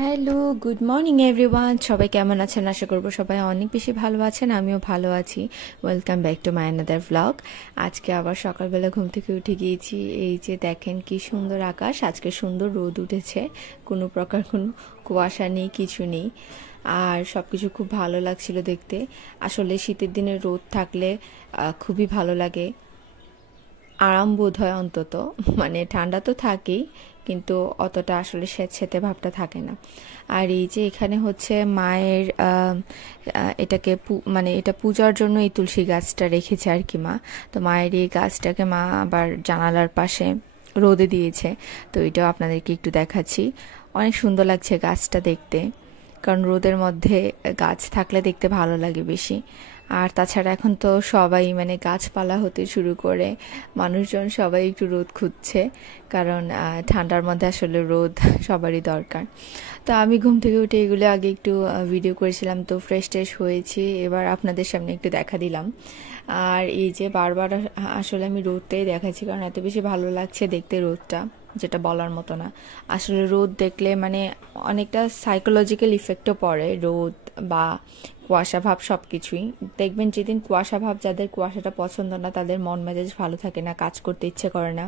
Hello, good morning everyone. সবাই কেমন আছেন? আশা করব সবাই অনেক বেশি ভালো আছেন। আমিও ভালো আছি। Welcome back to my another vlog. আজকে আবার সকালবেলা ঘুম থেকে উঠে গিয়েছি। এই যে দেখেন কি সুন্দর আকাশ। আজকে সুন্দর রোদ উঠেছে, কোনো প্রকার কোনো কুয়াশা নেই, কিছু নেই। আর সব কিছু খুব ভালো লাগছিল দেখতে। আসলে শীতের দিনে রোদ থাকলে খুবই ভালো লাগে, আরাম বোধ হয় অন্তত। মানে ঠান্ডা তো থাকেই, কিন্তু অতটা আসলে স্যাঁতস্যাঁতে ভাবটা থাকে না। আর এই যে এখানে হচ্ছে মায়ের এটাকে মানে এটা পূজার জন্য এই তুলসী গাছটা রেখেছে আর কি মা। তো মায়ের এই গাছটাকে মা আবার জানালার পাশে রোদে দিয়েছে। তো এটাও আপনাদেরকে একটু দেখাচ্ছি। অনেক সুন্দর লাগছে গাছটা দেখতে, কারণ রোদের মধ্যে গাছ থাকলে দেখতে ভালো লাগে বেশি। আর তাছাড়া এখন তো সবাই মানে গাছপালা হতে শুরু করে, মানুষজন সবাই একটু রোদ খুঁজছে, কারণ ঠান্ডার মধ্যে আসলে রোদ সবারই দরকার। তো আমি ঘুম থেকে উঠে এগুলো আগে একটু ভিডিও করেছিলাম, তো ফ্রেশ ট্রেশ হয়েছি, এবার আপনাদের সামনে একটু দেখা দিলাম। আর এই যে বারবার আসলে আমি রোদটাই দেখাচ্ছি, কারণ এত বেশি ভালো লাগছে দেখতে রোদটা, যেটা বলার মতো না। আসলে রোদ দেখলে মানে অনেকটা সাইকোলজিক্যাল ইফেক্টও পড়ে, রোদ বা কুয়াশা ভাব সব কিছুই। দেখবেন যেদিন কুয়াশা ভাব, যাদের কুয়াশাটা পছন্দ না, তাদের মন মেজাজ ভালো থাকে না, কাজ করতে ইচ্ছে করে না,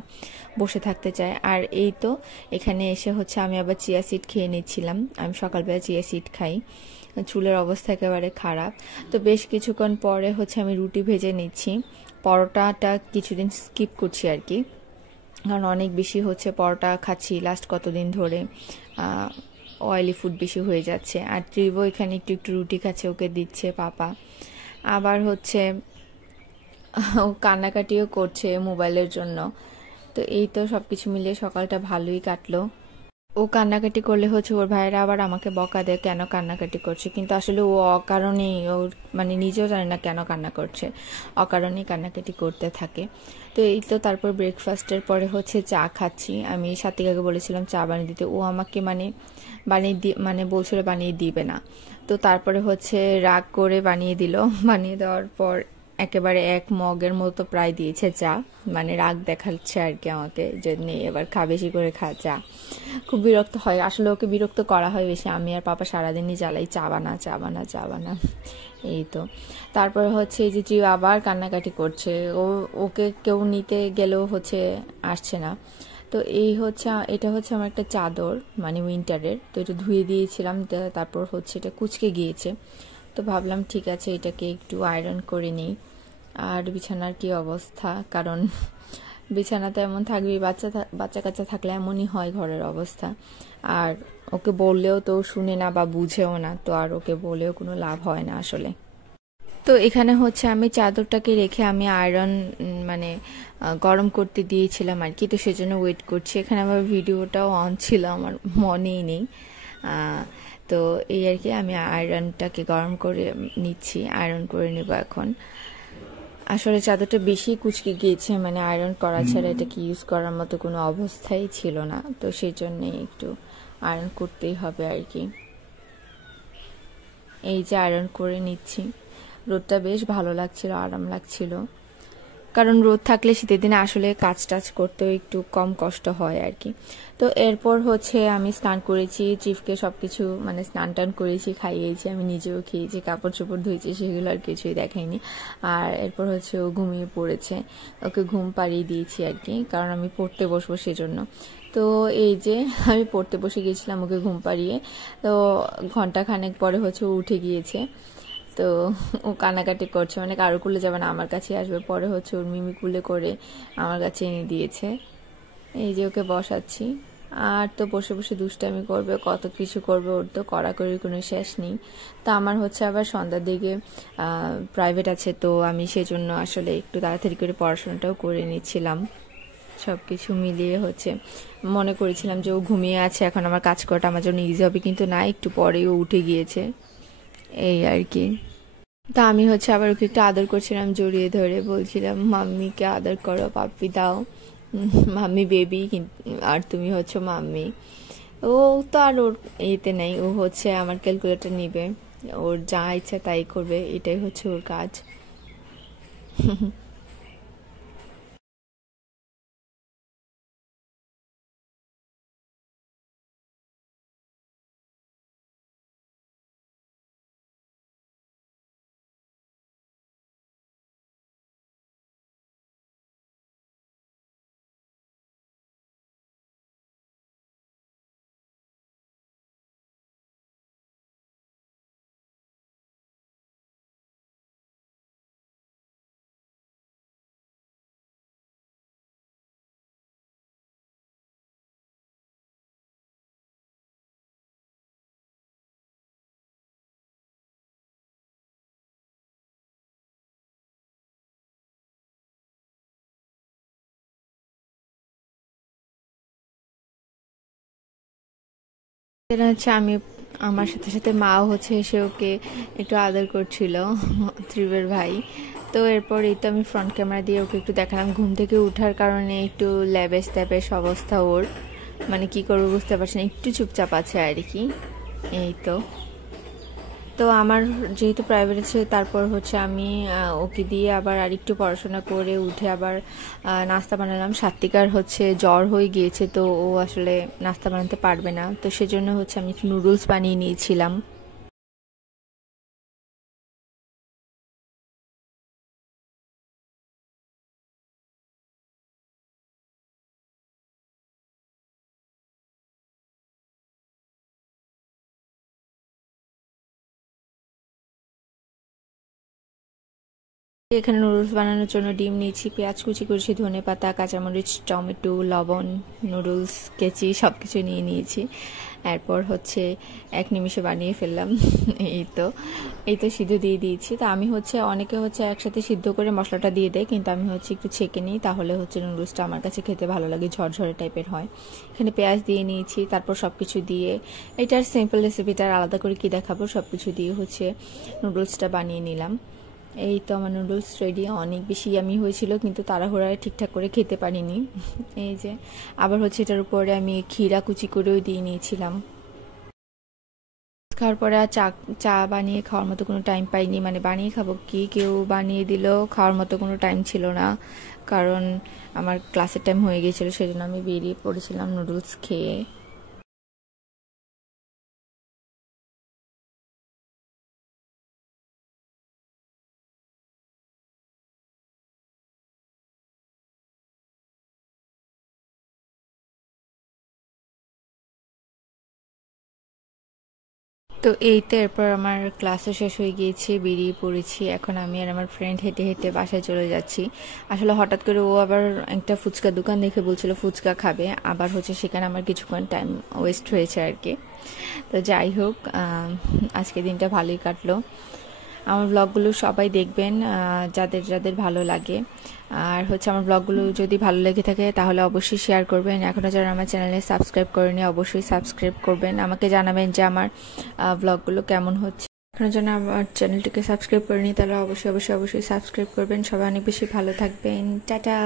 বসে থাকতে চায়। আর এই তো এখানে এসে হচ্ছে আমি আবার চিয়া সিড খেয়ে নিচ্ছিলাম। আমি সকালবেলা চিয়া সিড খাই, চুলের অবস্থা একেবারে খারাপ। তো বেশ কিছুক্ষণ পরে হচ্ছে আমি রুটি ভেজে নিচ্ছি। পরোটাটা কিছুদিন স্কিপ করছি আর কি, কারণ অনেক বেশি হচ্ছে পরোটা খাচ্ছি লাস্ট কতদিন ধরে, অয়েলি ফুড বেশি হয়ে যাচ্ছে। আর ত্রিভও এখানে একটু একটু রুটি খাচ্ছে, ওকে দিচ্ছে পাপা। আবার হচ্ছে ও কান্নাকাটিও করছে মোবাইলের জন্য। তো এই তো সবকিছু মিলিয়ে সকালটা ভালোই কাটলো। ও কান্নাকাটি করলে হচ্ছে ওর ভাইয়েরা আবার আমাকে বকা দেয় কেন কান্নাকাটি করছে, কিন্তু আসলে ও অকারণেই, ওর মানে নিজেও জানে না কেন কান্না করছে, অকারণেই কান্নাকাটি করতে থাকে। তো এই তো তারপর ব্রেকফাস্টের পরে হচ্ছে চা খাচ্ছি। আমি সাত্বিকাকে বলেছিলাম চা বানিয়ে দিতে, ও আমাকে মানে বলছিল বানিয়ে দিবে না। তো তারপরে হচ্ছে রাগ করে বানিয়ে দিল। বানিয়ে দেওয়ার পর একেবারে এক মগের মতো প্রায় দিয়েছে চা, মানে রাগ দেখাচ্ছে আর কি আমাকে, যে নেই এবার খা, বেশি করে খা চা। খুব বিরক্ত হয় আসলে, ওকে বিরক্ত করা হয় বেশি। আমি আর পাপা সারাদিনই জ্বালাই চা বানা চা বানা চা বানা। এই তো তারপরে হচ্ছে এই যে জিও আবার কান্নাকাটি করছে, ওকে কেউ নিতে গেলেও হচ্ছে আসছে না। তো এই হচ্ছে, এটা হচ্ছে আমার একটা চাদর, মানে উইন্টারের। তো এটা ধুয়ে দিয়েছিলাম, তারপর হচ্ছে এটা কুঁচকে গিয়েছে। তো ভাবলাম ঠিক আছে এটাকে একটু আয়রন করে নিই। আর বিছানার কি অবস্থা, কারণ বিছানাতে এমন থাকবে, বাচ্চা কাচ্চা থাকলে এমনই হয় ঘরের অবস্থা। আর ওকে বললেও তো শুনে না বা বুঝেও না, তো আর ওকে বলেও কোনো লাভ হয় না আসলে। তো এখানে হচ্ছে আমি চাদরটাকে রেখে আমি আয়রন মানে গরম করতে দিয়েছিলাম আর কি, তো সেজন্য ওয়েট করছি। এখানে আমার ভিডিওটাও অন ছিল, আমার মনেই নেই। তো এই আর কি, আমি আয়রনটাকে গরম করে নিচ্ছি, আয়রন করে নেব এখন। আসলে চাদরটা বেশি কুঁচকে গিয়েছে, মানে আয়রন করা ছাড়া এটাকে ইউজ করার মতো কোনো অবস্থাই ছিল না, তো সেই জন্যে একটু আয়রন করতেই হবে আর কি। এই যে আয়রন করে নিচ্ছি। রোদটা বেশ ভালো লাগছিল, আরাম লাগছিল, কারণ রোদ থাকলে শীতের দিনে আসলে কাজ টাজ করতেও একটু কম কষ্ট হয় আর কি। তো এরপর হচ্ছে আমি স্নান করেছি, চিফকে সবকিছু মানে স্নান টান করেছি, খাইয়েছি, আমি নিজেও খেয়েছি, কাপড় চোপড় ধুয়েছি, সেগুলো আর কিছুই দেখাইনি। আর এরপর হচ্ছে ও ঘুমিয়ে পড়েছে, ওকে ঘুম পাড়িয়ে দিয়েছি আর কি, কারণ আমি পড়তে বসবো সেজন্য। তো এই যে আমি পড়তে বসে গিয়েছিলাম ওকে ঘুম পাড়িয়ে। তো ঘন্টা খানেক পরে হচ্ছে ও উঠে গিয়েছে। তো ও কান্নাকাটি করছে, মানে কারো কুলে যাবে না, আমার কাছে আসবে। পরে হচ্ছে ওর মিমি কুলে করে আমার কাছে এনে দিয়েছে। এই যে ওকে বসাচ্ছি, আর তো বসে বসে দুষ্টামি করবে, কত কিছু করবে, ওর তো কড়াকড়ির কোনো শেষ নেই। তো আমার হচ্ছে আবার সন্ধ্যার দিকে প্রাইভেট আছে, তো আমি সেজন্য আসলে একটু তাড়াতাড়ি করে পড়াশোনাটাও করে নিচ্ছিলাম। সব কিছু মিলিয়ে হচ্ছে মনে করেছিলাম যে ও ঘুমিয়ে আছে, এখন আমার কাজ করাটা আমার জন্য ইজি হবে, কিন্তু না, একটু পরেই ও উঠে গিয়েছে। এই আর কি। তা আমি হচ্ছে আবার ওকে একটু আদর করছিলাম, জড়িয়ে ধরে বলছিলাম মাম্মিকে আদর করো, পাপ্পি দাও, মাম্মি বেবি, আর তুমি হচ্ছে মাম্মি। ও তো আর ওর এতে নেই, ও হচ্ছে আমার ক্যালকুলেটর নিবে, ওর যা ইচ্ছা তাই করবে, এটাই হচ্ছে ওর কাজ। এটা হচ্ছে আমি আমার সাথে সাথে মাও হচ্ছে এসে ওকে একটু আদর করছিল, ত্রিবের ভাই। তো এরপর এই তো আমি ফ্রন্ট ক্যামেরা দিয়ে ওকে একটু দেখালাম। ঘুম থেকে ওঠার কারণে একটু ল্যাবেশ ট্যাবেশ অবস্থা ওর, মানে কি করবো বুঝতে পারছি না, একটু চুপচাপ আছে আর কি। এই তো তো আমার যেহেতু প্রাইভেট আছে, তারপর হচ্ছে আমি ওকে দিয়ে আবার আরেকটু পড়াশোনা করে উঠে আবার নাস্তা বানালাম। সাত্বিকার হচ্ছে জ্বর হয়ে গিয়েছে, তো ও আসলে নাস্তা বানাতে পারবে না, তো সেজন্য হচ্ছে আমি একটু নুডলস বানিয়ে নিয়েছিলাম। এখানে নুডলস বানানোর জন্য ডিম নিয়েছি, পেঁয়াজ কুচি করেছি, ধনেপাতা, কাঁচামরিচ, টমেটো, লবণ, নুডলস, কেচি সবকিছু নিয়ে নিয়েছি। এরপর হচ্ছে এক নিমিষে বানিয়ে ফেললাম। এই তো এই তো সিদ্ধ দিয়ে দিয়েছি। তো আমি হচ্ছে, অনেকে হচ্ছে একসাথে সিদ্ধ করে মশলাটা দিয়ে দেয়, কিন্তু আমি হচ্ছে একটু ছেঁকে নিই, তাহলে হচ্ছে নুডলসটা আমার কাছে খেতে ভালো লাগে, ঝরঝরে টাইপের হয়। এখানে পেঁয়াজ দিয়ে নিয়েছি, তারপর সবকিছু দিয়ে, এটার সিম্পল রেসিপিটা আলাদা করে কি দেখাবো, সবকিছু দিয়ে হচ্ছে নুডলসটা বানিয়ে নিলাম। এই তো আমার নুডলস রেডি। অনেক বেশি ইয়ামি হয়েছিল, কিন্তু তাড়াহুড়ায় ঠিকঠাক করে খেতে পারিনি। এই যে আবার হচ্ছে এটার উপরে আমি ক্ষীরা কুচি করেও দিয়ে নিয়েছিলাম। খাওয়ার পরে আর চা চা বানিয়ে খাওয়ার মতো কোনো টাইম পাইনি, মানে বানিয়ে খাবো কি, কেউ বানিয়ে দিল, খাওয়ার মতো কোনো টাইম ছিল না, কারণ আমার ক্লাসের টাইম হয়ে গিয়েছিল, সেজন্য আমি বেরিয়ে পড়েছিলাম নুডলস খেয়ে। তো এই তো এরপর আমার ক্লাসও শেষ হয়ে গিয়েছে, বেরিয়ে পড়েছি। এখন আমি আর আমার ফ্রেন্ড হেঁটে হেঁটে বাসায় চলে যাচ্ছি। আসলে হঠাৎ করে ও আবার একটা ফুচকা দোকান দেখে বলছিল ফুচকা খাবে, আবার হচ্ছে সেখানে আমার কিছুক্ষণ টাইম ওয়েস্ট হয়েছে আর কি। তো যাই হোক, আজকে দিনটা ভালোই কাটলো। আমার ব্লগগুলো সবাই দেখবেন, যাদের যাদের ভালো লাগে। আর হচ্ছে আমার ব্লগগুলো যদি ভালো লেগে থাকে তাহলে অবশ্যই শেয়ার করবেন। এখনও যারা আমার চ্যানেলে সাবস্ক্রাইব করেনি অবশ্যই সাবস্ক্রাইব করবেন, আমাকে জানাবেন যে আমার ব্লগগুলো কেমন হচ্ছে। এখনও যেন আমার চ্যানেলটিকে সাবস্ক্রাইব করেনি তাহলে অবশ্যই অবশ্যই অবশ্যই সাবস্ক্রাইব করবেন। সবাই অনেক বেশি ভালো থাকবেন। টাটা।